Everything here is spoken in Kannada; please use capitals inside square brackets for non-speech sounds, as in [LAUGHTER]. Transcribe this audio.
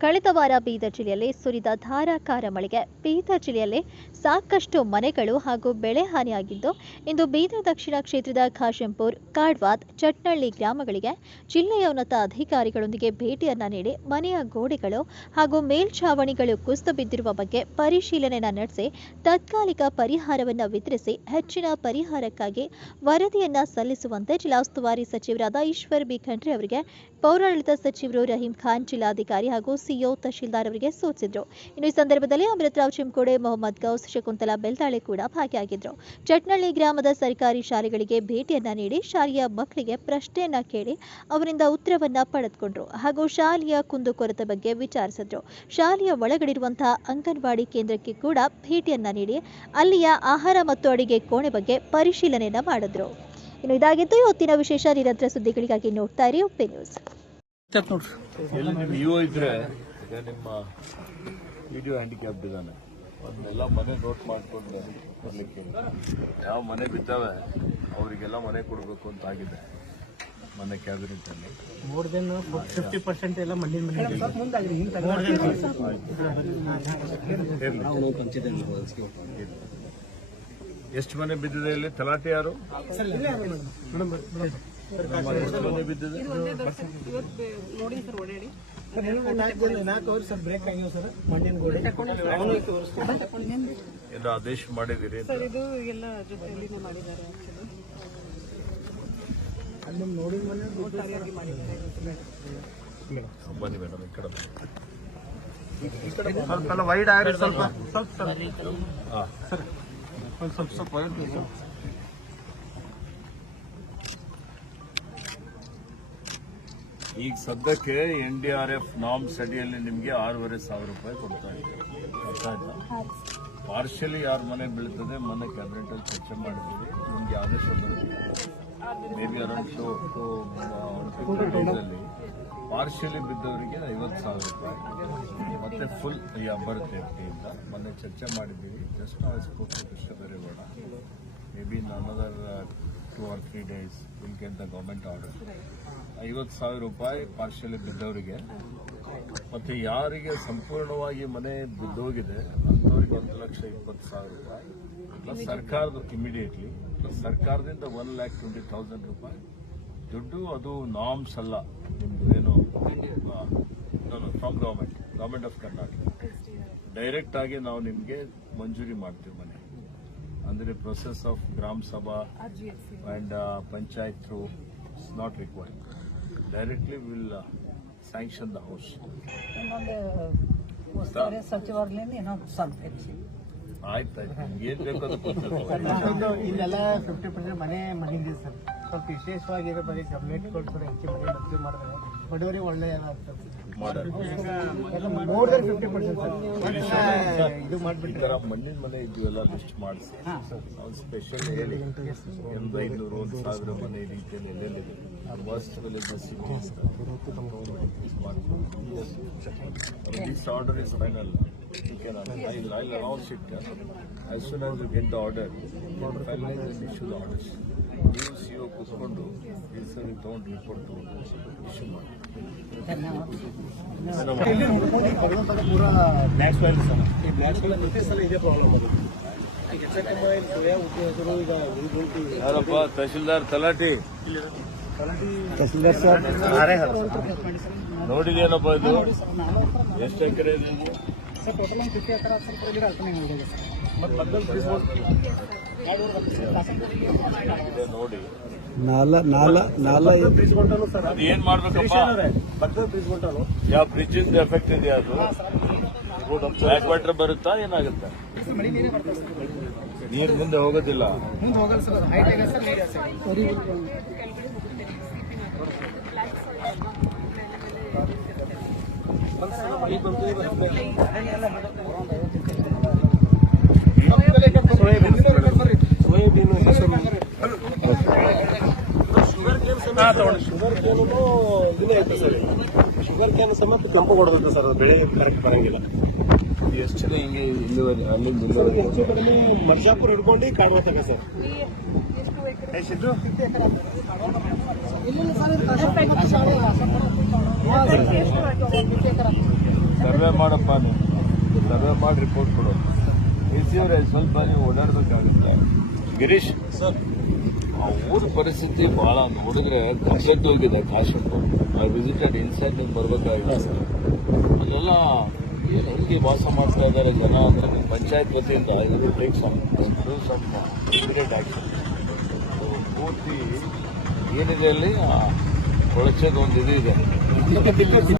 ಕಳೆದ ವಾರ ಬೀದರ್ ಜಿಲ್ಲೆಯಲ್ಲಿ ಸುರಿದ ಧಾರಾಕಾರ ಮಳೆಗೆ ಬೀದರ್ ಜಿಲ್ಲೆಯಲ್ಲಿ ಸಾಕಷ್ಟು ಮನೆಗಳು ಹಾಗೂ ಬೆಳೆ ಹಾನಿಯಾಗಿದ್ದು, ಇಂದು ಬೀದರ್ ದಕ್ಷಿಣ ಕ್ಷೇತ್ರದ ಖಾಶೆಂಪುರ್, ಕಾಡ್ವಾದ್, ಚಟ್ನಳ್ಳಿ ಗ್ರಾಮಗಳಿಗೆ ಜಿಲ್ಲೆಯ ಉನ್ನತ ಅಧಿಕಾರಿಗಳೊಂದಿಗೆ ಭೇಟಿಯನ್ನ ನೀಡಿ ಮನೆಯ ಗೋಡೆಗಳು ಹಾಗೂ ಮೇಲ್ಛಾವಣಿಗಳು ಕುಸಿದು ಬಿದ್ದಿರುವ ಬಗ್ಗೆ ಪರಿಶೀಲನೆ ನಡೆಸಿ, ತಾತ್ಕಾಲಿಕ ಪರಿಹಾರವನ್ನು ವಿತರಿಸಿ ಹೆಚ್ಚಿನ ಪರಿಹಾರಕ್ಕಾಗಿ ವರದಿಯನ್ನ ಸಲ್ಲಿಸುವಂತೆ ಜಿಲ್ಲಾ ಉಸ್ತುವಾರಿ ಸಚಿವರಾದ ಈಶ್ವರ್ ಬಿ ಖಂಡ್ರೆ ಅವರಿಗೆ ಪೌರಾಡಳಿತ ಸಚಿವರು ರಹೀಂ ಖಾನ್ ಜಿಲ್ಲಾಧಿಕಾರಿ ಹಾಗೂ ಸಿಒ ತಹಶೀಲ್ದಾರ್ ಅವರಿಗೆ ಸೂಚಿಸಿದ್ರು. ಇನ್ನು ಈ ಸಂದರ್ಭದಲ್ಲಿ ಅಮೃತರಾವ್ ಚಿಮ್ಕೋಡೆ, ಮೊಹಮ್ಮದ್ ಗೌಸ್, ಶಕುಂತಲಾ ಬೆಲ್ದಾಳೆ ಕೂಡ ಭಾಗಿಯಾಗಿದ್ರು. ಚಟ್ನಳ್ಳಿ ಗ್ರಾಮದ ಸರ್ಕಾರಿ ಶಾಲೆಗಳಿಗೆ ಭೇಟಿಯನ್ನ ನೀಡಿ ಶಾಲೆಯ ಮಕ್ಕಳಿಗೆ ಪ್ರಶ್ನೆಯನ್ನ ಕೇಳಿ ಅವರಿಂದ ಉತ್ತರವನ್ನ ಪಡೆದುಕೊಂಡ್ರು. ಹಾಗೂ ಶಾಲೆಯ ಕುಂದುಕೊರತೆ ಬಗ್ಗೆ ವಿಚಾರಿಸಿದ್ರು. ಶಾಲೆಯ ಒಳಗಡಿರುವಂತಹ ಅಂಗನವಾಡಿ ಕೇಂದ್ರಕ್ಕೆ ಕೂಡ ಭೇಟಿಯನ್ನ ನೀಡಿ ಅಲ್ಲಿಯ ಆಹಾರ ಮತ್ತು ಅಡಿಗೆ ಕೋಣೆ ಬಗ್ಗೆ ಪರಿಶೀಲನೆಯನ್ನ ಮಾಡಿದ್ರು. ಇನ್ನು ಇದಾಗಿದ್ದು, ಇವತ್ತಿನ ವಿಶೇಷ ನಿರಂತರ ಸುದ್ದಿಗಳಿಗಾಗಿ ನೋಡ್ತಾ ಇರಿ ಉಪ್ಪೆ ನ್ಯೂಸ್. ಎಲ್ಲಿ ನಿಮ್ಮ ಇಒ ಇದ್ರೆ ಈಗ ನಿಮ್ಮ ವಿಡಿಯೋ ಹ್ಯಾಂಡಿಕ್ಯಾಪ್ಡ್ ಇದ್ದಾನೆ ಅದನ್ನೆಲ್ಲ ಮನೆ ನೋಟ್ ಮಾಡ್ಕೊಂಡು ಬರ್ಲಿಕ್ಕೆ. ಯಾವ ಮನೆ ಬಿದ್ದಾವೆ ಅವರಿಗೆಲ್ಲ ಮನೆ ಕೊಡಬೇಕು ಅಂತ ಆಗಿದೆ. ಮನೆ ಕ್ಯಾಬಿನೆಟ್ ಅಲ್ಲಿ. ಮೋರ್ ದೆನ್ ಫಿಫ್ಟಿ ಪರ್ಸೆಂಟ್ ಎಲ್ಲ ಮಣ್ಣಿನ ಮನೆ ಎಷ್ಟು ಮನೆ ಬಿದ್ದಿದೆ ಇಲ್ಲಿ? ತಲಾಟೆ ಯಾರು? ಏನೋ ಆದೇಶ ಮಾಡಿದಿರಿ ಸರ್ ಇದು ಎಲ್ಲ ಮಾಡಿದ್ದಾರೆ ಬನ್ನಿ ಮೇಡಮ್ ಈ ಕಡೆ. ಸ್ವಲ್ಪ ಎಲ್ಲ ವೈಡ್ ಆಗ್ರಿ ಸ್ವಲ್ಪ ಸ್ವಲ್ಪ. ಸ್ವಲ್ಪ ಸ್ವಲ್ಪ wide ಈಗ ಸದ್ಯಕ್ಕೆ N D R F norms ಅಡಿಯಲ್ಲಿ ನಿಮಗೆ ಆರೂವರೆ ಸಾವಿರ ರೂಪಾಯಿ ಕೊಡ್ತಾ ಇದೆ. ಅರ್ಥ ಆಯ್ತಾ ಯಾರು ಮನೆ ಬೀಳ್ತದೆ, ಮನೆ ಕ್ಯಾಬಿನೆಟ್ ಅಲ್ಲಿ ಚರ್ಚೆ ಮಾಡಿದ್ದೀವಿ ನಿಮ್ಗೆ ಆದೇಶ ಬರುತ್ತೆ. ಮೇ ಬಿದ್ದವರಿಗೆ ಐವತ್ತು ಸಾವಿರ ರೂಪಾಯಿ. ಮತ್ತೆ ಫುಲ್ ಬರುತ್ತೆ ಅಂತ ಮೊನ್ನೆ ಚರ್ಚೆ ಮಾಡಿದ್ದೀವಿ ಜಸ್ಟ್ ನಾವು spoke Krishna Byregowda maybe another two or three days will get the government order ಐವತ್ತು ಸಾವಿರ ರೂಪಾಯಿ ಪಾರ್ಶಲಿ ಬಿದ್ದವರಿಗೆ. ಮತ್ತು ಯಾರಿಗೆ ಸಂಪೂರ್ಣವಾಗಿ ಮನೆ ಬಿದ್ದೋಗಿದೆ ಅಂಥವ್ರಿಗೆ ಒಂದು ಲಕ್ಷ ಇಪ್ಪತ್ತು ಸಾವಿರ ರೂಪಾಯಿ. ಪ್ಲಸ್ ಸರ್ಕಾರದ ಇಮಿಡಿಯೇಟ್ಲಿ ಪ್ಲಸ್ ಸರ್ಕಾರದಿಂದ ಒನ್ ಲ್ಯಾಕ್ ಟ್ವೆಂಟಿ ತೌಸಂಡ್ ರೂಪಾಯಿ. ದುಡ್ಡು ಅದು ನಾಮ್ಸ್ ಅಲ್ಲ. ನಿಮ್ಮದು ಏನು from government government of Karnataka ಡೈರೆಕ್ಟಾಗಿ ನಾವು ನಿಮಗೆ ಮಂಜೂರಿ ಮಾಡ್ತೀವಿ ಮನೆ. ಅಂದ್ರೆ process of grama sabha and panchayat through it's not required directly will sanction the house ನಿಮ್ಗೆ ಏನ್ ಬೇಕು ಅದು [LAUGHS] ಇಲ್ಲೆಲ್ಲ ಫಿಫ್ಟಿ ಪರ್ಸೆಂಟ್ ಮನೆ ಮನೆಯಿಂದ ಸರ್. ಸ್ವಲ್ಪ ವಿಶೇಷವಾಗಿ ಬರೀ ಟಬ್ಲೆಟ್ ಕೊಟ್ಟು ಹೆಚ್ಚು ಮನೆ ಮಂಜೂರು ಮಾಡಿದ್ರೆ ಬಡವರಿಗೆ ಒಳ್ಳೆ ಮಾಡೋಣ. ಎಲ್ಲ more than fifty percent sir ಇದು ಈ ಮಾಡಿಬಿಟ್ರೆ ತರ ಮಣ್ಣಿನ ಮನೆ ಇದೆಯಲ್ಲ ಲಿಸ್ಟ್ ಮಾಡಿಸಿ ಅವ್ನು ಸ್ಪೆಷಲ್ ಹೇಳಿ ಒಂದು ಐನೂರು ಒಂದು ಸಾವಿರ ಮನೆ ಈ ರೀತಿಯಲ್ಲಿ ಎಲ್ಲೆಲ್ಲಿದೆ worst villages this order is final you can I I announce it as soon as you get the order finalise and issue the orders ನೀವು ಸಿ ಒ ಕೂತ್ಕೊಂಡು ತಗೊಂಡು ರಿಪೋರ್ಟ್ ತಗೊಂಡು ಇಶ್ಯೂ ಮಾಡಿ. ಬರುವಂಥದ್ದು ಪೂರ ಬ್ಲ್ಯಾಕ್ ಸಾಯಿಲ್ ಸರ್. ಈ ಬ್ಲ್ಯಾಕ್ ಸಾಯಿಲ್ ಪ್ರತಿ ಸಲ ಇದೇ ಪ್ರಾಬ್ಲಮ್ ಅದು ಯಾರಪ್ಪ ತಹಶೀಲ್ದಾರ್ ತಲಾಟಿ ತಹಶೀಲ್ದಾರ್ ಸರ್ ನೋಡಿದೇನಪ್ಪ ಇದು ಎಷ್ಟು ಎಕರೆ ಇದೆ ಸರ್. ಟೋಟಲ್ ಒಂದು ಫಿಫ್ಟಿ ಎಕರೆ ಸರ್ ನೋಡಿ ನಾಲ ನಾಲ ನಾಲ ಏನ್ ಮಾಡ್ಬೇಕಪ್ಪ? ಯಾವ ಬ್ರಿಡ್ಜ್ ಎಫೆಕ್ಟ್ ಇದೆಯಾ ಅದು? ಬ್ಯಾಕ್ ವಾಟರ್ ಬರುತ್ತಾ, ಏನಾಗುತ್ತೆ? ನೀರ್ ಮುಂದೆ ಹೋಗೋದಿಲ್ಲ. ಮುಂದೆ ನೀರಿದೆ ಸರ್ ಸೋಯಾಬೀನು ಶುಗರ್ ಕೇನು ಇದನ್ನೇ ಐತೆ ಸರ್. ಶುಗರ್ ಕ್ಯಾನ್ ಸಮೇತ ಕೆಂಪು ಕೊಡೋದಂತೆ ಸರ್ ಅದು ಬೆಳೆ ಕರೆಕ್ಟ್ ಬರಂಗಿಲ್ಲ. ಎಷ್ಟು ಜನ ಹಿಂಗೆ ಇಲ್ಲಿವರೆ ಅಲ್ಲಿಂದ ಸರ್ ಹೆಚ್ಚು ಕಡಿಮೆ ಮರ್ಜಾಪುರ ಹಿಡ್ಕೊಂಡು ಕಾಡ್ಮಾತಕ ಸರ್. ಎಷ್ಟು ಸರ್ವೆ ಮಾಡಪ್ಪ ನೀವು ಸರ್ವೆ ಮಾಡಿ ರಿಪೋರ್ಟ್ ಕೊಡು. ಅವರೇ ಸ್ವಲ್ಪ ನೀವು ಓಡಾಡಬೇಕಾಗುತ್ತೆ. ಗಿರೀಶ್? ಸರ್. ಆ ಊರ ಪರಿಸ್ಥಿತಿ ಬಹಳ ನೋಡಿದ್ರೆ ಹೋಗಿದೆ ಕಾಸು ಐ ವಿಸಿಟೆಡ್ ಇನ್ಸೈಡ್ ನೀವು ಸರ್. ಅಲ್ಲೆಲ್ಲ ಏನು ಹೆಂಗೆ ವಾಸ ಮಾಡ್ತಾ ಇದ್ದಾರೆ ಜನ ಅಂದ್ರೆ ನಿಮ್ಮ ಪಂಚಾಯತ್ ವತಿಯಿಂದ ಇದು take some some immediate action ಪೂರ್ತಿ ಏನಿದೆ ಅಲ್ಲಿ? ಕೊಳಚೆದು ಒಂದು ಇದು ಇದೆ.